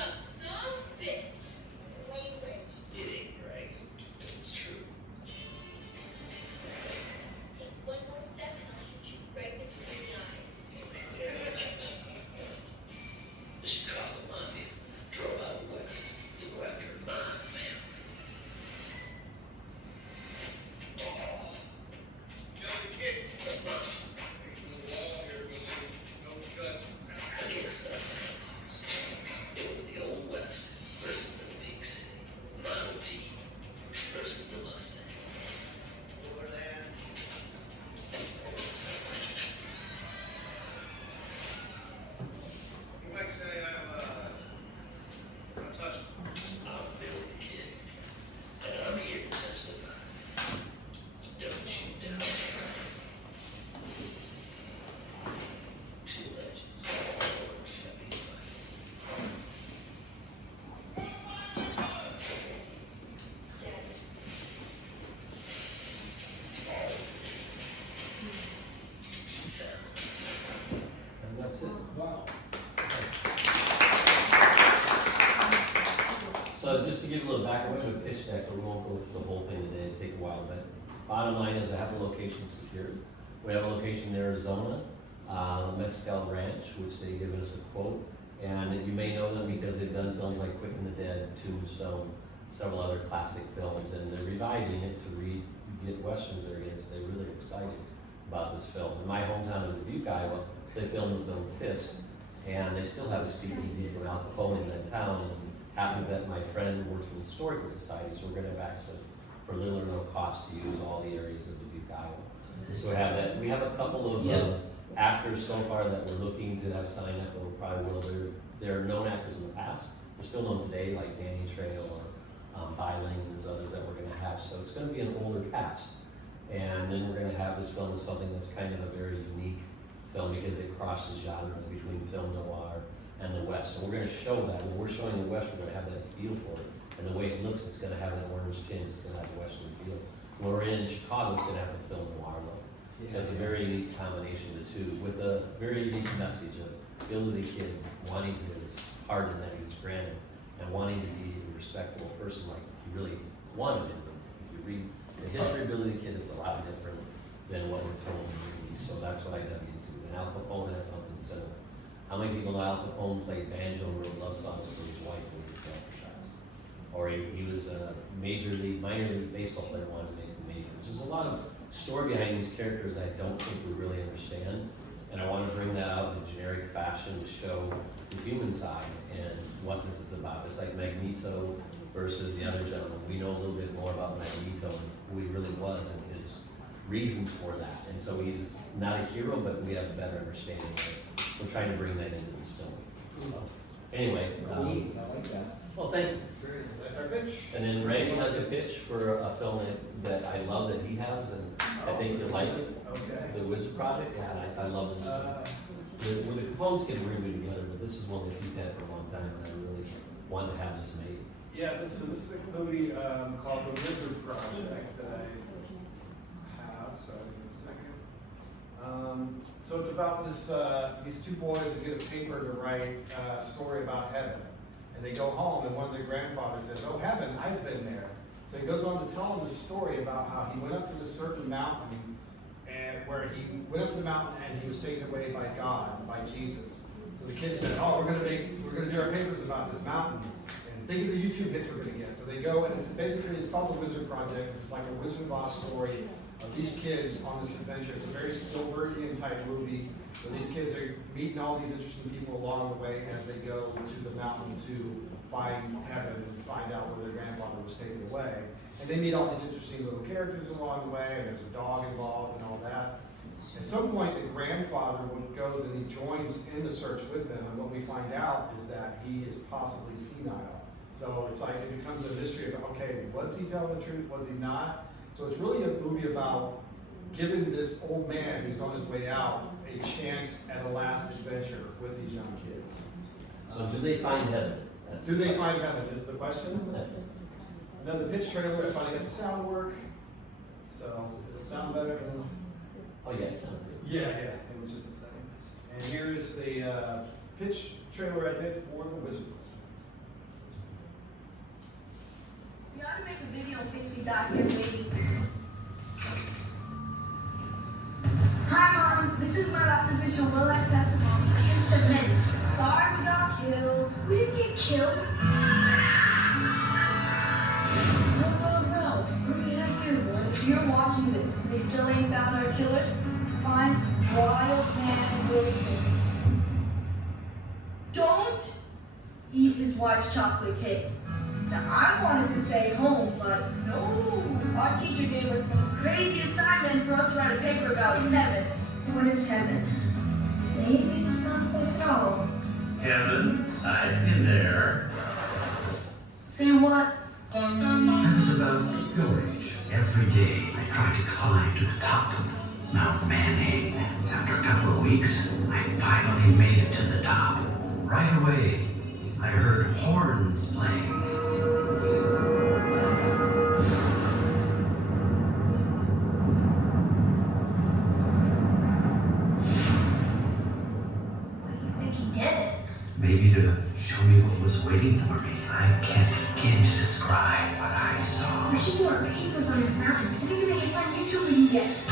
Well, some bitch. Language. It ain't right. It's true. Take one more step and I'll shoot you right between the eyes. The Chicago Mafia drove out west to go after my family. Against us outlaws. It was the Old West versus the big city. Model T versus the Mustang. You might say I'm untouched. I'm Billy the Kid, and I'm here to testify. Don't you doubt me. Two legends. And that's it. Wow. So just to give a little background to a pitch deck, we won't go through the whole thing today, it'd take a while, but bottom line is I have the location secured. We have a location in Arizona, Mescal Ranch, which they've given us a quote. And you may know them because they've done films like Quick and the Dead, Tombstone, several other classic films, and they're reviving it to get westerns there again, so they're really excited about this film. In my hometown of Dubuque, Iowa, they filmed the film Fist, and they still have a speakeasy from Al Capone in that town. And happens that my friend works for the Historical Society, so we're gonna have access for little or no cost to use all the areas of Dubuque, Iowa. So we have that. We have a couple of actors so far that we're looking to have sign up, or probably will. They're known actors in the past. They're still known today, like Danny Trejo or Byling, and there's others that we're gonna have. So it's gonna be an older cast. And then we're gonna have this film as something that's kind of a very unique film because it crosses genres between film noir and the West. And we're gonna show that. When we're showing the West, we're gonna have that feel for it. And the way it looks, it's gonna have that orange tinge, it's gonna have the Western feel. When we're in Chicago, it's gonna have a film noir look. So it's a very unique combination of the two, with a very unique message of Billy the Kid wanting his pardon that he was granted, and wanting to be a respectable person like he really wanted him. If you read the history of Billy the Kid, it's a lot different than what we're told in the movies, so that's what I dug into. And Al Capone had something similar. How many people know Al Capone played banjo and wrote love songs for his wife when he was sacrificed? Or he was a minor league baseball player, wanted to make the majors. There's a lot of story behind these characters I don't think we really understand. And I want to bring that out in a generic fashion to show the human side and what this is about. It's like Magneto versus the other gentleman. We know a little bit more about Magneto and who he really was and his reasons for that. And so he's not a hero, but we have a better understanding of it. We're trying to bring that into this film. So, anyway. I like that. Well, thank you. That's our pitch. And then Randy has a pitch for a film that I love that he has, and I think you'll like it. Okay. The Wizard Project, yeah, I love the Wizard. The Capones can really be together, but this is one that he's had for a long time, and I really want to have this made. Yeah, this is a movie called The Wizard Project that I have, so give me a second. So it's about these two boys that get a paper to write a story about heaven. And they go home, and one of their grandfathers says, "Oh, heaven, I've been there." So he goes on to tell them the story about how he went up to this certain mountain, and where he went up to the mountain and he was taken away by God, by Jesus. So the kids said, "Oh, we're gonna do our papers about this mountain." And think of the YouTube hits we're gonna get. So they go, and it's called The Wizard Project. It's like a Wizard of Oz story of these kids on this adventure. It's a very Spielbergian type movie where these kids are meeting all these interesting people along the way as they go to the mountain to find heaven and find out where their grandfather was taken away. And they meet all these interesting little characters along the way, and there's a dog involved and all that. At some point, the grandfather goes and he joins in the search with them, and what we find out is that he is possibly senile. So it's like it becomes a mystery of, okay, was he telling the truth, was he not? So it's really a movie about giving this old man who's on his way out a chance at a last adventure with these young kids. So do they find heaven? Do they find heaven is the question. Another pitch trailer, I finally got the sound work. So does it sound better? Oh, yeah, it sounds good. Yeah, it was just a second. And here is the pitch trailer I did for The Wizard. in case we die here waiting. Hi, Mom. This is my last official will-life testimony. Just a minute. Sorry we got killed. We didn't get killed. No. What do you have here, boys? If you're watching this and they still ain't found our killers, find Wild Man Wilson. Don't eat his wife's chocolate cake. Now, I wanted to stay home, but no. Our teacher gave us some crazy assignment for us to write a paper about heaven. What is heaven? Maybe it's not the soul. Heaven, I've been there. Say what? I was about your age. Every day I tried to climb to the top of Mount Manning. After a couple of weeks, I finally made it to the top. Right away, I heard horns playing. Why do you think he did it? Maybe to show me what was waiting for me. I can't begin to describe what I saw. You should more papers on your mountain. I think maybe it's on YouTube when you get it.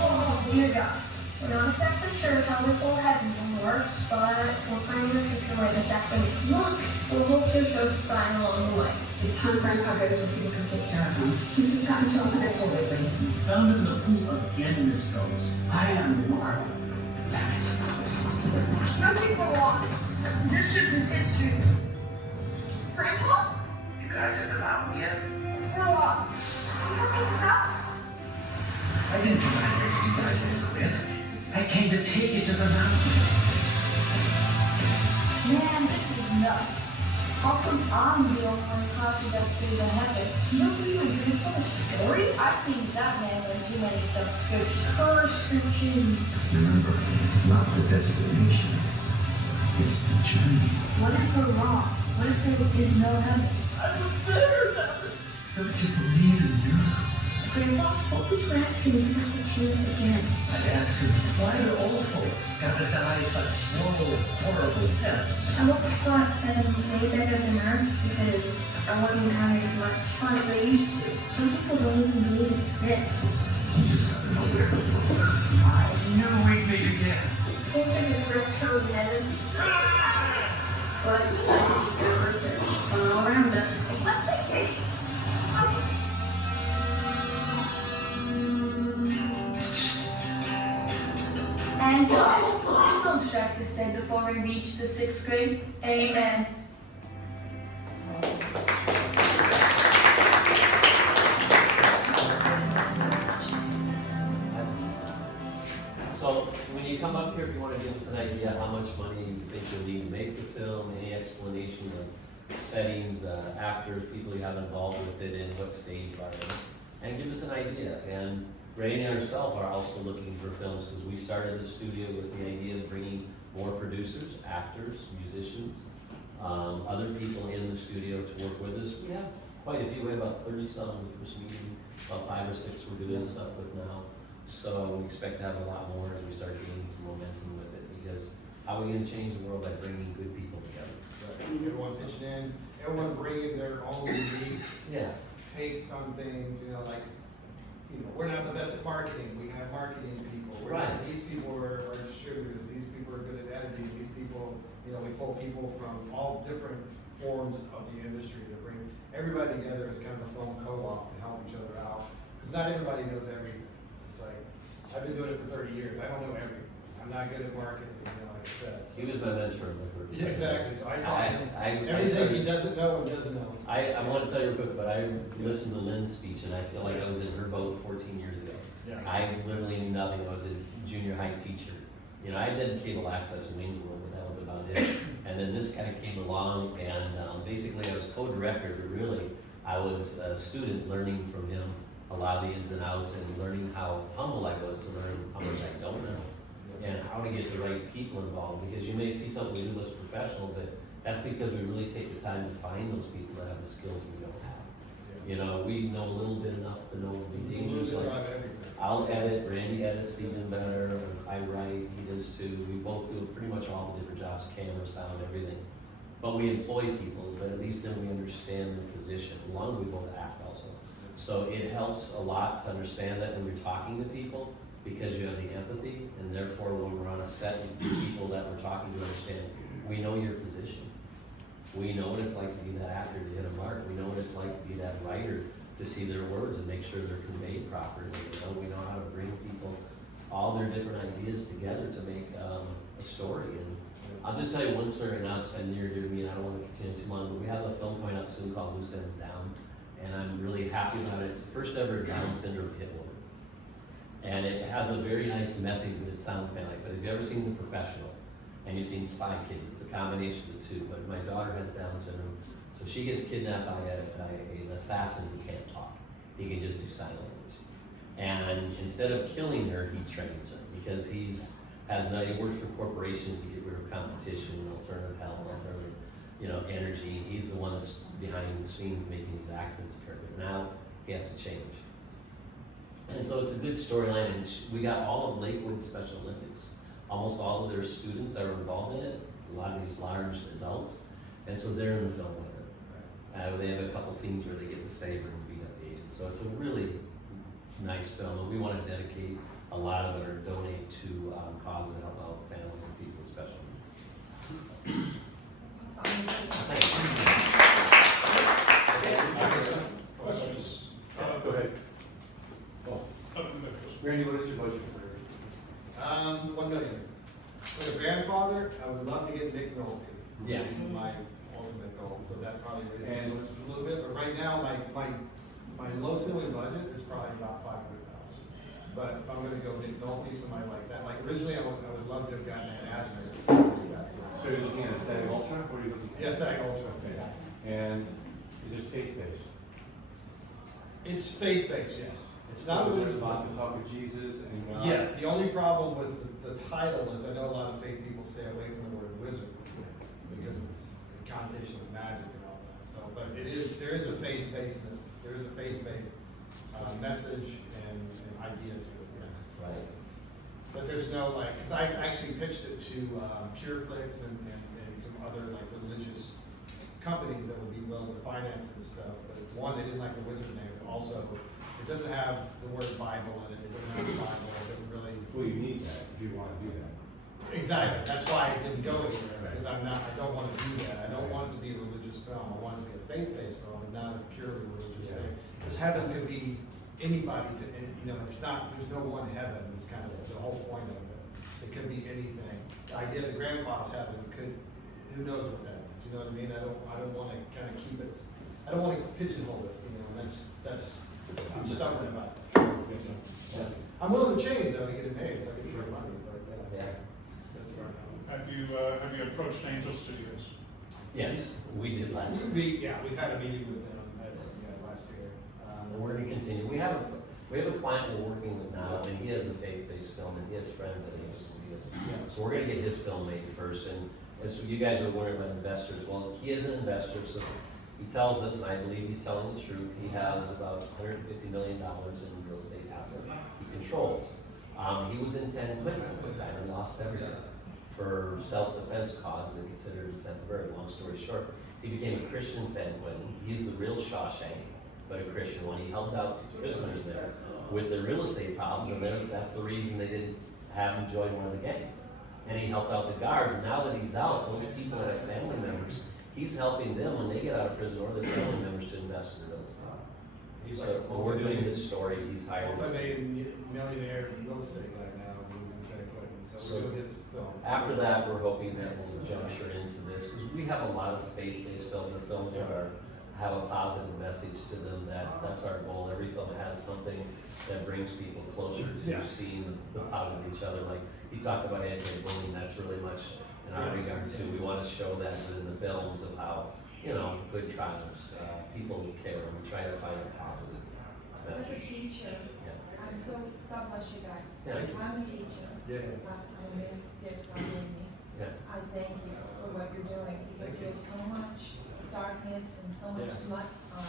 Whoa, dear God. We're not exactly sure how this whole heaven thing works, but we're planning a trip your way this afternoon. Look! We'll hope you'll show us a sign along the way. It's time Grandpa goes where people can take care of him. He's just gotten temperamental lately. Found in the pool again, Miss Ghost. I am Mark. Damn it. No people lost. This ship is history. Grandpa? You guys at the mountain yet? We're lost. You don't think it's up? I didn't come out here so you guys had to quit. I came to take you to the mountain. Man, this is nuts. How come I'm the only one cautious that stays in heaven? You don't believe my grandfather's story? I think that man had too many subscriptions. Remember, it's not the destination, it's the journey. What if we're wrong? What if there is no heaven? Don't you believe in miracles? Grandpa, what would you ask him if you got the chance again? I'd ask him, why do old folks gotta die such slow, horrible deaths? I always thought heaven was way better than earth because I wasn't having as much fun as I used to. Some people don't even believe it exists. You just gotta know where to look. I knew we'd meet again. I think there's a dress code in heaven. But I discovered there's fun all around us. Let's take it. And God, please don't strike this day before we reach the 6th grade. Amen. So when you come up here, if you want to give us an idea how much money you think you'll need to make the film, any explanation of settings, actors, people you have involved with it, and what stage you are in, and give us an idea. And Ray and herself are also looking for films because we started the studio with the idea of bringing more producers, actors, musicians, other people in the studio to work with us. We have quite a few. We have about 30-some in the first meeting, about 5 or 6 we're doing stuff with now. So we expect to have a lot more as we start gaining some momentum with it, because how are we gonna change the world by bringing good people together? Everyone's pitching in, everyone bringing their own unique Yeah. takes on things, like, we're not the best at marketing, we have marketing people. Right. These people are distributors, these people are good at editing, these people, we pull people from all different forms of the industry to bring everybody together as kind of a phone co-op to help each other out. Because not everybody knows everything. It's like, I've been doing it for 30 years, I don't know everything. I'm not good at marketing, like I said. He was my mentor. Yeah, exactly, so I taught him I everything he doesn't know and doesn't know. I want to tell you real quick, but I listened to Lynn's speech and I feel like I was in her boat 14 years ago. Yeah. I literally knew nothing. I was a junior high teacher. I did cable access in Wayne's World, but that was about it. And then this guy came along and basically I was co-director, but really I was a student learning from him a lot of the ins and outs and learning how humble I was to learn how much I don't know and how to get the right people involved. Because you may see something we do looks professional, but that's because we really take the time to find those people that have the skills we don't have. We know a little bit enough to know what we do. I'll edit, Randy edits even better, I write, he does too. We both do pretty much all the different jobs, camera, sound, everything. But we employ people, but at least then we understand their position, along with we both act also. So it helps a lot to understand that when you're talking to people, because you have the empathy, and therefore when we're on a set with people that we're talking to understand, we know your position. We know what it's like to be that actor to hit a mark. We know what it's like to be that writer to see their words and make sure they're conveyed properly. We know how to bring people, all their different ideas together to make a story. And I'll just tell you one story right now, it's been near to me, and I don't want to continue too long, but we have a film coming out soon called Loose Ends Down, and I'm really happy about it. It's the first ever Down syndrome hit movie. And it has a very nice message, but it sounds kind of like, but have you ever seen The Professional? And you've seen Spy Kids? It's a combination of the two, but my daughter has Down syndrome, so she gets kidnapped by an assassin who can't talk. He can just do sign language. And instead of killing her, he trains her, because he works for corporations to get rid of competition, alternative health, alternative, energy. He's the one that's behind the scenes making these accents occur. But now he has to change. And so it's a good storyline, and we got all of Lakewood Special Olympics. Almost all of their students that were involved in it, a lot of these large adults, and so they're in the film with her. They have a couple scenes where they get to save her and beat up the agent. So it's a really nice film, and we want to dedicate a lot of it or donate to causes that help out families and people with special needs. Questions? Go ahead. Randy, what is your budget for it? $1 million. For the grandfather, I would love to get Nick Nolte. Yeah. My ultimate goal, so that probably raises a little bit, but right now, my low ceiling budget is probably about $500,000. But if I'm gonna go Nick Nolte, somebody like that, like originally I would love to have gotten an Asner. So you're looking at a SAG Ultra, or are you looking at? Yeah, SAG Ultra. And is it faith-based? It's faith-based, yes. It's not So is there religious. lots of talk of Jesus and God? Yes, the only problem with the title is I know a lot of faith people stay away from the word wizard because it's a connotation of magic and all that. So, but there is a faith-basedness, there is a faith-based message and idea to it, yes. Right. But there's no cause I actually pitched it to PureFlix and some other religious companies that would be willing to finance it and stuff. But one, they didn't like the wizard name, but also it doesn't have the word Bible in it. It doesn't have the Bible. It doesn't really. Well, you need that if you want to do that. Exactly. That's why I didn't go anywhere because I don't want to do that. I don't want it to be a religious film. I want it to be a faith-based film and not a purely religious thing. Because heaven could be anybody. It's not. There's no one heaven. It's kind of the whole point of it. It could be anything. The idea that grandpa's heaven could. Who knows what that is? You know what I mean? I don't want to kind of keep it. I don't want to pigeonhole it. And that's. I'm stubborn about it. Yeah. I'm willing to change though to get it made, so I can share money, but Yeah. that's where I'm Have you approached Angel Studios? Yes, we did last year. we've had a meeting with them last year. And we're gonna continue. We have a client we're working with now, and he has a faith-based film, and he has friends at Angel Studios. So we're gonna get his film made first, and as you guys are wondering about investors, well, he is an investor, so he tells us, and I believe he's telling the truth, he has about $150 million in real estate assets he controls. He was in San Quentin at one time and lost everything for self-defense cause and considered a very long story short. He became a Christian in San Quentin. He's the real Shawshank, but a Christian one. He helped out prisoners there with their real estate problems, and then that's the reason they didn't have him join one of the gangs. And he helped out the guards, and now that he's out, those people that have family members, he's helping them when they get out of prison or their family members to invest in real estate. So when we're doing his story, he's hired. Multi-millionaire real estate right now, and he's in San Quentin, so we're doing his film. After that, we're hoping that we'll juncture into this, because we have a lot of faith-based films or films that have a positive message to them. That's our goal. Every film has something that brings people closer to seeing the positive of each other. Like you talked about anti-bullying, that's really much in our regard too. We want to show that within the films of how, good triumphs, people care, and we try to find a positive As a message. teacher, I'm so, God bless you guys. Yeah. I'm a teacher. Yeah. I'm in this, I'm in me. Yeah. I thank you for what you're doing because we have so much darkness and so much smut on.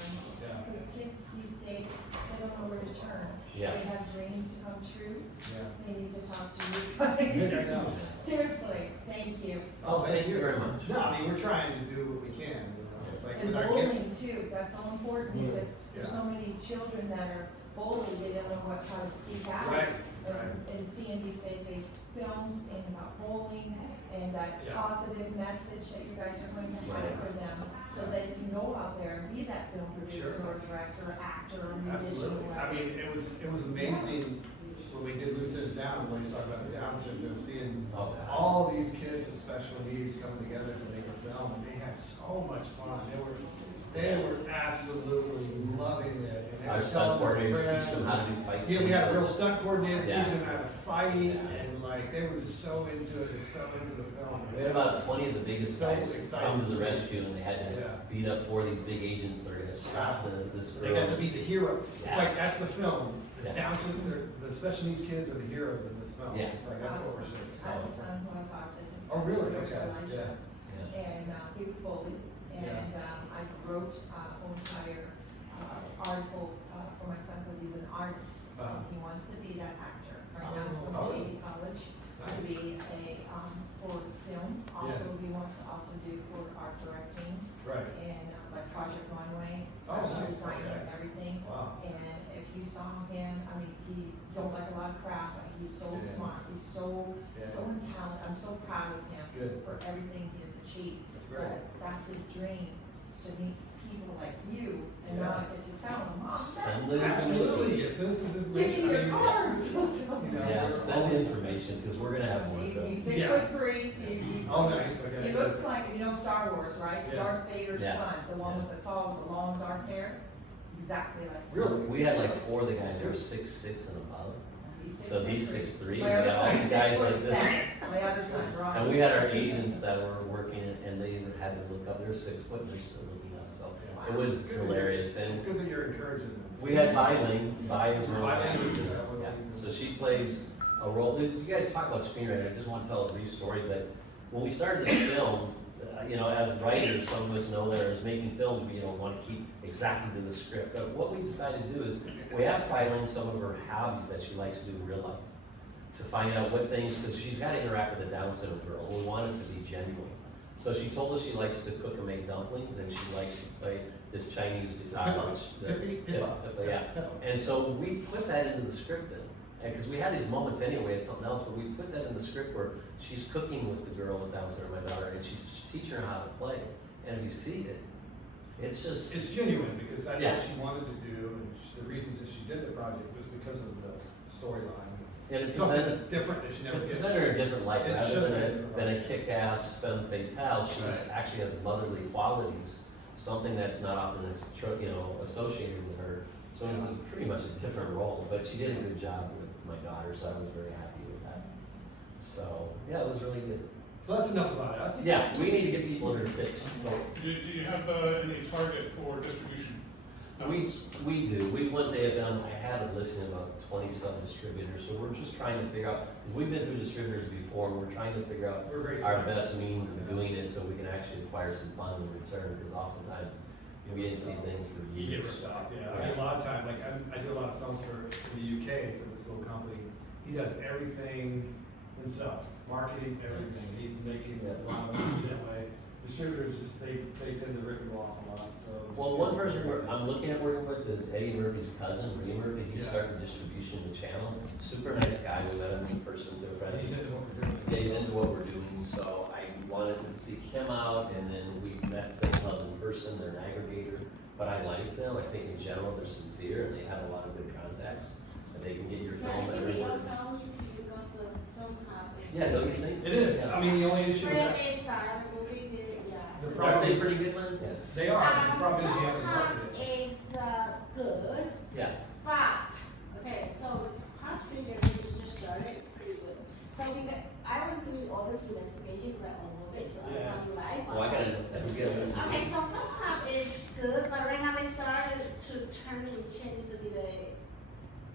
Because kids these days, they don't know where to turn. Yeah. They have dreams to come true. Yeah. They need to talk to you. Yeah, I know. Seriously, thank you. Oh, thank you very much. No, I mean, we're trying to do what we can, you know, it's like And with our kids. bullying too, that's so important Mm, because there's yeah. so many children that are bullied, they don't know how to speak out. Right, And- right. And seeing these faith-based films and about bullying and that Yeah. positive message that you guys are going to have for them, so they can go out there and be that film producer Sure. or director or actor or musician. Absolutely. or I whatever. mean, it was amazing when we did Loose Ends Down, when you talk about the Down syndrome, seeing Oh, all these kids with special needs coming together to make a film, and they had so much fun. They were absolutely loving it. And they Our were stunt telling their coordinators friends. teach them how to do fight Yeah, we had a scenes. real stunt coordinator Yeah. teaching them how to fight, and like, they were just so into it, they're so into the film. We had about 20 of the biggest So guys excited come to to the see. rescue, and they had to Yeah. beat up 4 of these big agents that are gonna stop this They girl. got to be the hero. It's Yeah. like, that's the film. The Yeah. Down syndrome, the special needs kids are the heroes in this film. Yeah. It's like, that's what we're showing. I have a son who has autism. Oh, really? Here's Okay, Elijah. yeah. And he was bullied, and I wrote a whole entire article for my son because he's an artist. And he wants to be that actor. Right now he's going to Oh. JD College to be for film. Also, he wants to also do for art directing Right. and like Project Runway, Oh, nice, designing okay. everything. Wow. And if you saw him, I mean, he don't like a lot of craft, but he's so Yeah. smart, he's so Yeah. talented. I'm so proud of him Good. for everything he has achieved. That's great. But that's his dream, to meet people like you, and now I get to tell him, Mom, Send Dad, them Absolutely, yes, this is give information. me I your mean, cards. you know, Yeah, we're send always- information, because we're gonna have more of He's those. 6'3", Oh, nice, okay. he looks like, you know Star Wars, right? Yeah. Darth Vader's Yeah. son, the one Yeah. with the tall, the long dark hair, exactly like him. Really? We had like 4 of the guys that were 6'6" and above. He's So he's 6'3". 6'3", My we other got all son's these guys like 6'7". this. My other son, Roger. And we had our agents that were working, and they even had to look up, they're 6 foot, and they're still looking up, so it was It's good that hilarious, It's and good that you're encouraging them. we had Viling, Vi is one of Viling, the yeah, one of yeah, these. so she plays a role, you guys talk about screenwriting, I just wanna tell a brief story, that when we started this film, you know, as writers, some of us know that as making films, we, you know, wanna keep exactly to the script, but what we decided to do is, we asked Viling some of her hobbies that she likes to do in real life, to find out what things, because she's got to interact with a Down syndrome girl, and we want it to be genuine. So she told us she likes to cook and make dumplings, and she likes to play this Chinese guitar. Hip-hop. which- Hip-hop. Yeah. Hip-hop. And so we put that into the script then, and because we had these moments anyway, it's something else, but we put that in the script where she's cooking with the girl with Down syndrome, my daughter, and she's teaching her how to play. And if you see it, it's just. It's genuine, because that's Yeah. what she wanted to do, and the reasons that she did the project was because of the storyline. And it's Something presented, different that she never it gets. presented her in a different light, It rather shows her than in a a, different than a light. kick-ass femme fatale, she's Right. actually has motherly qualities, something that's not often, you know, associated with her. So it's pretty much a different role, but she did a good job with my daughter, so I was very happy with that. So, yeah, it was really good. So that's enough about us. Yeah, we need to get people in her pitch. Do you have any target for distribution? We do. What they have done, I had a listing of about 20-some distributors, so we're just trying to figure out, because we've been through distributors before, and we're trying to figure out We're very our smart. best means of doing it, so we can actually acquire some funds in return, because oftentimes, you know, we didn't see things for You get years. ripped off, yeah. I mean, a lot of times, like, I do a lot of films for the UK for this little company. He does everything himself, marketing, everything. He's making a lot of money that way. Distributors just, they tend to rip you off a lot, so. Well, one person I'm looking at working with is Eddie Murphy's cousin, Ray Murphy. He Yeah. started distribution of the channel. Super nice guy. We met him in person. They're friends. He's into what we're doing. Yeah, he's into what we're doing, so I wanted to seek him out, and then we met Face Love in person. They're an aggregator, but I like them. I think in general they're sincere, and they have a lot of good contacts, and they can get your film everywhere. Yeah, don't you think? It is. Yeah. I mean, the only issue with that, the Aren't problem, they pretty good, Lynn? Yeah. they are, the problem is you have to market it. Is good, Yeah. but, okay, so the cost figure is just started, it's pretty good. So I was doing all this investigation for all of it, so I'm Yeah. telling you live. Well, I gotta listen. Okay, so Film Hub is good, but right now they started to turn it and change it to be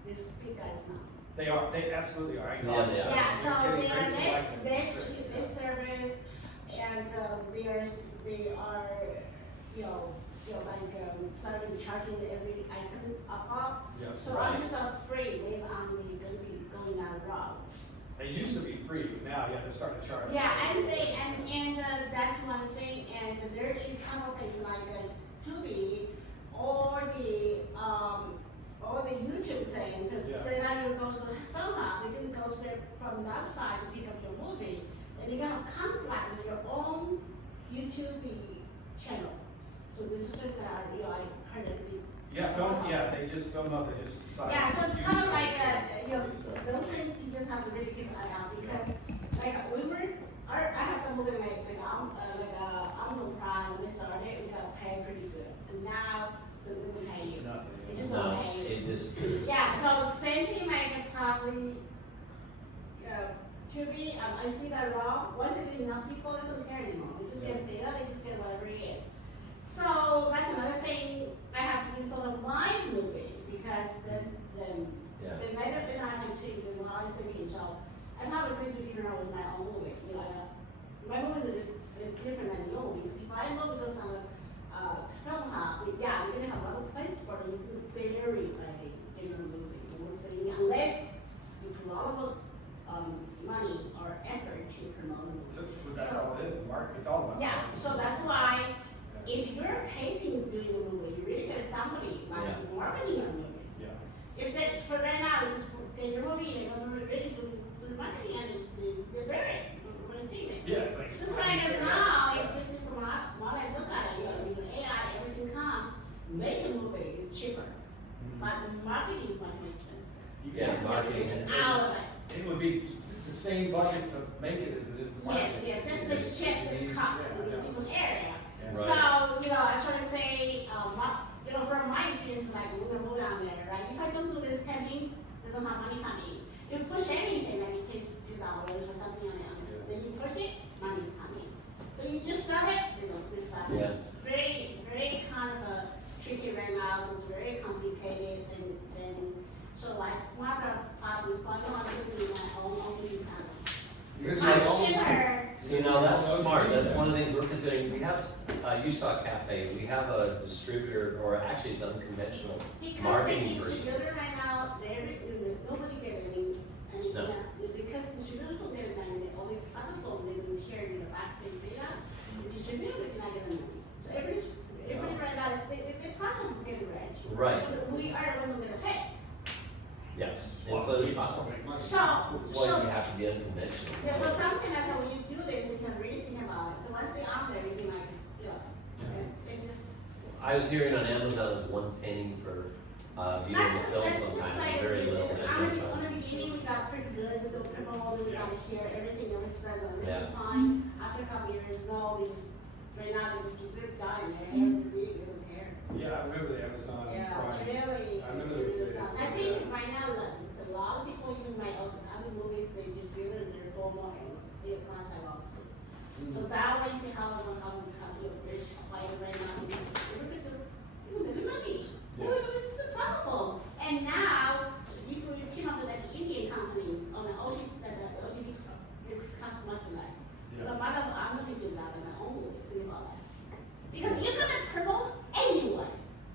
this big guys now. They are, they absolutely are. I Yeah, talked they to are. them. Yeah, so They're they getting are great this selection. service, and they are, starting charging every item up. Yeah. So I'm just afraid they're only gonna be going down routes. They used to be free, but now, yeah, they're starting to charge. Yeah, and that's one thing, and there is couple things like Tubi or the YouTube things. Yeah. Right now you go to the phone hub, you can go to there from that side to pick up your movie, and you can conflict with your own YouTube channel. So this is things that are, I heard it be. They just film up, they just decide. Yeah, so it's kind of like, So- those things you just have to really keep an eye out, because, like, I have some movie like Amazon Prime, when they started, we got paid pretty good, and now, they don't pay you. They just don't No, pay you. it just, Yeah, so same thing like probably, Tubi, I see that wrong, once it is enough people, they don't care anymore, they just get data, they just get whatever it is. So, that's another thing, I have to install my movie, because yeah. the night of I went to, then when I was thinking, so, I'm probably going to do dinner with my own movie, my movies are different than your movies, if my movie goes on a film hub, yeah, they're gonna have a lot of place for you to bury like different movie, unless you put a lot of money or effort to promote a movie. But that's all it is, it's all about. Yeah, marketing. so that's why, if you're taping doing a movie, you really get somebody like marketing your movie. Yeah. If that's for right now, you just get your movie and you're really do the marketing and they bury it, we're gonna see it. Yeah, like. Just like now, it's basically from what I look at it, with AI, everything comes, make a movie is cheaper, but marketing is much more expensive. You You have can't to market make it. it out of it. It would be the same budget to make it as it is to market. Yes, that's the shift that costs in a different area. Yeah. So, I try to say, from my experience, like, we're gonna go down there, right? If I don't do this campaigns, they don't have money coming. You push anything, like you pay $2 or something on it, then you push it, money's coming. But you just stop it, they don't, they stop it. Yeah. It's very, very kind of tricky right now, so it's very complicated, and so like, mother, probably, if I don't want to do my own channel. Here's Much my own- cheaper. that's smart, that's one of the things we're considering, we have, Ustock Cafe, we have a distributor, or actually it's unconventional Because the marketing person. distributor right now, nobody get any, No. because distributors don't get money, only platform, they don't share the back-end data, the distributor, they cannot get the money. So everybody right now, the platform get rich. Right. But we are the one who gonna pay. Yes, and so this is So, why you have to be unconventional. yeah, so something like that, when you do this, you can really think about it, so once they're on there, you can like, it just. I was hearing on Amazon is $1 per viewing the film That's just sometimes, like, very low. on the beginning, we got pretty good, so promote, we gotta share everything, every spread on Yeah. fine. After a couple years, no, they just, right now, they just keep their dying there, every week, they don't care. Yeah, I remember the Amazon Yeah, Prime. it's really. I remember those days. I think right now, it's a lot of people, even my other movies, they distribute it, they're FOMO and they have classified also. So that way, you see how it's coming, very quiet right now, everybody, the money. Yeah. Oh, this is the platform. And now, if you team up with like Indian companies on the OTT, it costs much less. Yeah. So I'm looking to that in my own movie, see about that. Because you're gonna promote anyway.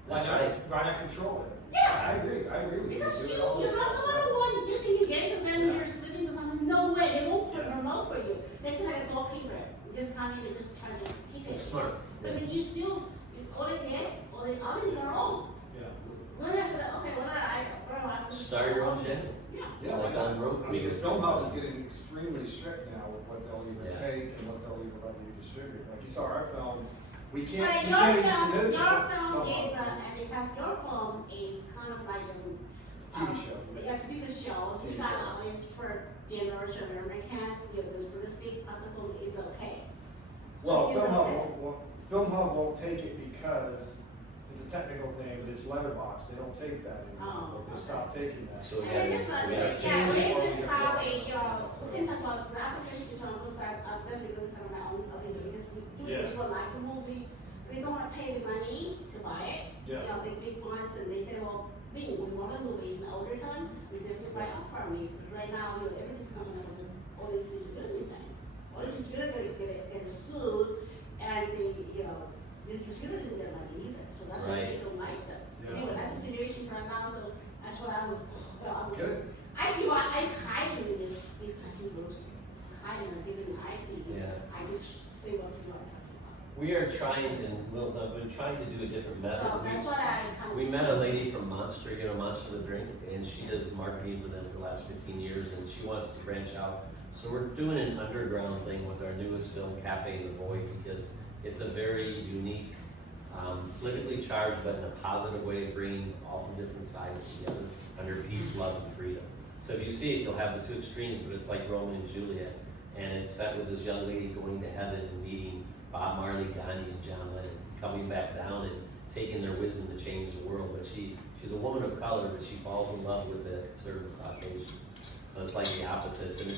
That's right. Why not control it? Yeah. I agree with you. Because Do you it all the have time. no matter what, you're singing games and then Yeah. you're sleeping to someone, no way, they won't promote for you. That's like a doorkeeper, you just come in and just charge a ticket. It's smart. But then you still, all the guests, all the audience are own. Yeah. Well, that's, okay, what do I? Start your own channel. Yeah. Yeah, Like why on not? Roku. I mean, because Film Hub is getting extremely strict now with what they'll even Yeah. take and what they'll even let you distribute. Like you saw our film, we But can't, we your can't even film, submit it to your Film film Hub. is, and because your film is kind of like a. TV show. Yeah, TV shows, you TV got show. audience for dinners or Americans, because for this big platform, it's okay. Well, So it's Film Hub okay. Film Hub won't take it because it's a technical thing, but it's letterbox, they don't take that anymore. Oh, They okay. stopped taking that. So we And have, it's just, we have yeah, changed it's just it. probably, we can talk about the application, so we'll start, definitely going to start my own, because Yeah. people like the movie, they don't wanna pay the money to buy it. Yeah. The big ones, and they say, well, we want a movie in the older time, we definitely buy up from you, but right now, everything's coming up with all these distribution thing. All the distributor get sued, and the distributor didn't get money either, so that's why Right. they don't like them. Yeah. Anyway, that's the situation right now, so that's why I was. Good. I hide in these discussion groups, hiding, giving ID. Yeah. I just say what you want. We are trying, and I've been trying to do a different method. So that's what I come. We met a lady from Monster, Monster to Drink, and she does marketing for them for the last 15 years, and she wants to branch out. So we're doing an underground thing with our newest film, Cafe in the Void, because it's a very unique, politically charged, but in a positive way, bringing all the different sides together under peace, love, and freedom. So if you see it, you'll have the two extremes, but it's like Romeo and Juliet, and it's set with this young lady going to heaven and meeting Bob Marley, Gandhi, and John Lennon, coming back down and taking their wisdom to change the world. But she's a woman of color, but she falls in love with the conservative Caucasian. So it's like the opposites, and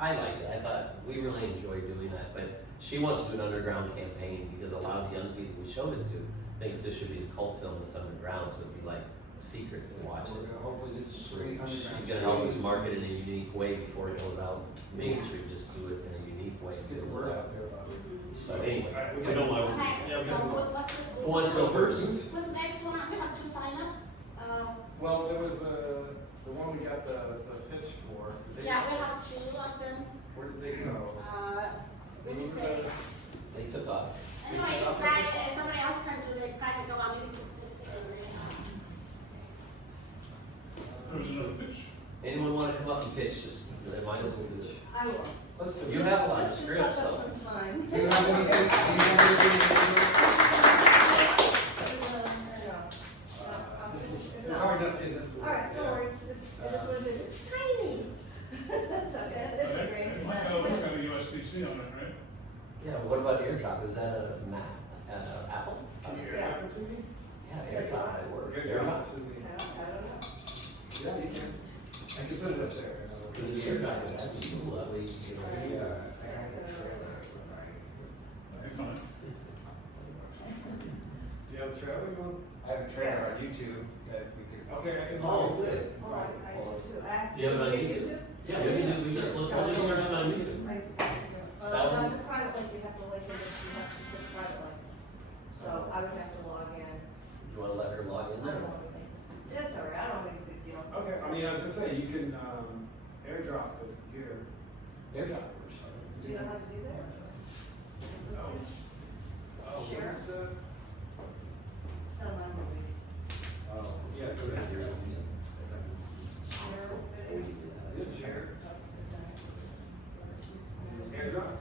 I like it. I thought we really enjoyed doing that, but she wants to do an underground campaign because a lot of the young people we showed it to thinks this should be a cult film that's underground, so it'd be like a secret to watch So it. hopefully this is So great. she's gonna help us market it in a unique way before it goes out mainstream, just do it in a unique way. Let's get the word out there about it. So anyway, Alright, I don't mind. Okay, so what's the? Who wants to go first? What's the next one? We have to sign up. Well, there was the one we got the pitch for. Yeah, we have two of them. Where did they go? Let me say. They took off. Anyway, if somebody else can do the practical, I mean, There was another pitch. Anyone wanna come up and pitch, just, they might as well do this. I will. Let's do it. You have a lot of Let's just script, suck so. up some time. Do you have anything? Do you have anything? It's hard enough getting this. All right, no worries, it is what it is, it's tiny. That's okay, that's That great. looks got a USB-C on it, right? Yeah, what about AirDrop? Is that a Mac, Apple? Can you Yeah. air it to me? Yeah, AirDrop might work. AirDrop to me. I don't know. Yeah, you can. I can put it up there. Because the AirDrop is actually cool, that way you can get it. Yeah. Okay, fine. Do you have a trailer you want? I have a trailer on YouTube that we could. Okay, I can. Oh, good. Oh, I do too. Do you have it on YouTube? Yeah, we can do, we can, we'll do search on YouTube. That one? That's a private link, you have to link it, you have to put private link. So I would have to log in. You wanna let her log in I there? don't wanna make this, that's all right, I don't make a big deal. Okay, I mean, I was gonna say, you can, AirDrop it here. AirDrop works fine. Do you know how to do that? Oh. Oh, Share? what's, It's on my movie. oh, yeah, go ahead. Share video. Yeah, share. AirDrop.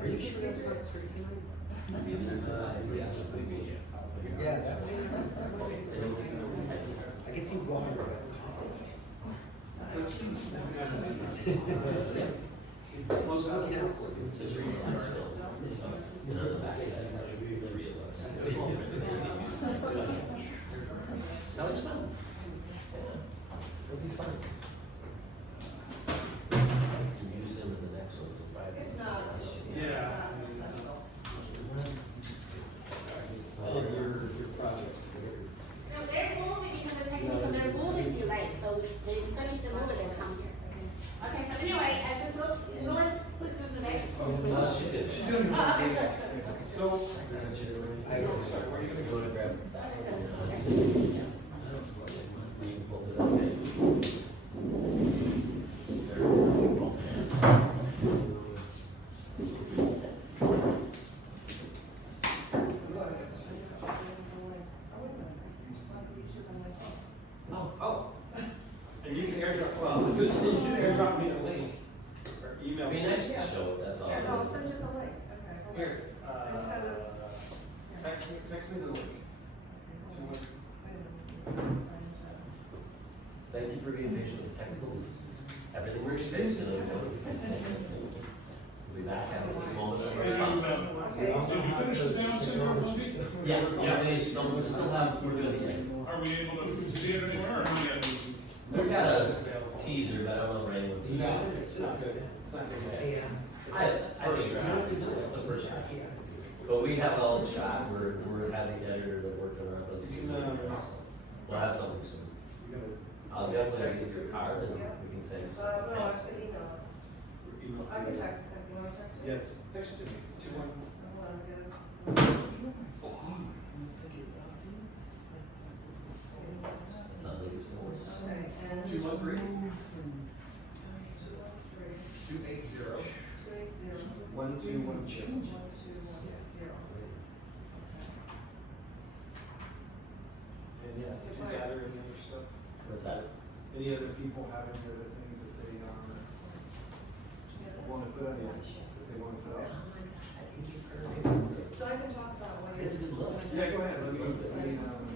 Are you sure that's not straight? Yeah, just leave me. Yeah, that way. I can see water. Close up. You know, the back side, that would be the real one. Tell her something. It'll be fun. Use them in the next one, right? If not, Yeah. I love your project. No, they're moving because the technical, they're moving too late, so they finish the movie, they come here. Okay, so anyway, I said, so, you know what, who's going to the next? No, she did. She's gonna be. Oh, okay, good. So, I know, sorry, where are you gonna go to grab? oh, and you can AirDrop, well, you can AirDrop me a link, or email Be me. nice to show it, that's all. Yeah, no, I'll send you the link, okay. hold on. Here, I just gotta, text me the link. wait a minute. Thank you for being patient with technical. Everything works fixed in a minute. We'll be back at this moment of Hey, response. did you finish the down syndrome movie? Yeah, finished. No, we still have, we're doing it. Are we able to see it anywhere or not yet? We've got a teaser, but I don't know if anyone's. No, it's not good, it's not good. It's a first draft, it's a first draft. But we have all the shot, we're having the editor that worked on our those pieces. We'll have something soon. You gotta- I'll definitely send you a card and we can send you No, I some. have to email. I can text it, you wanna text it? Yeah, text it to me, 21. Hold on, I get it. It sounds like it's Okay, and. 213. 280. 280. 1212. 1210. And yeah, did you gather any other stuff? What's that? Any other people have any other things that they, wanna put on, that they wanna put out? So I can talk about what It's a good look. Yeah, go ahead, let me,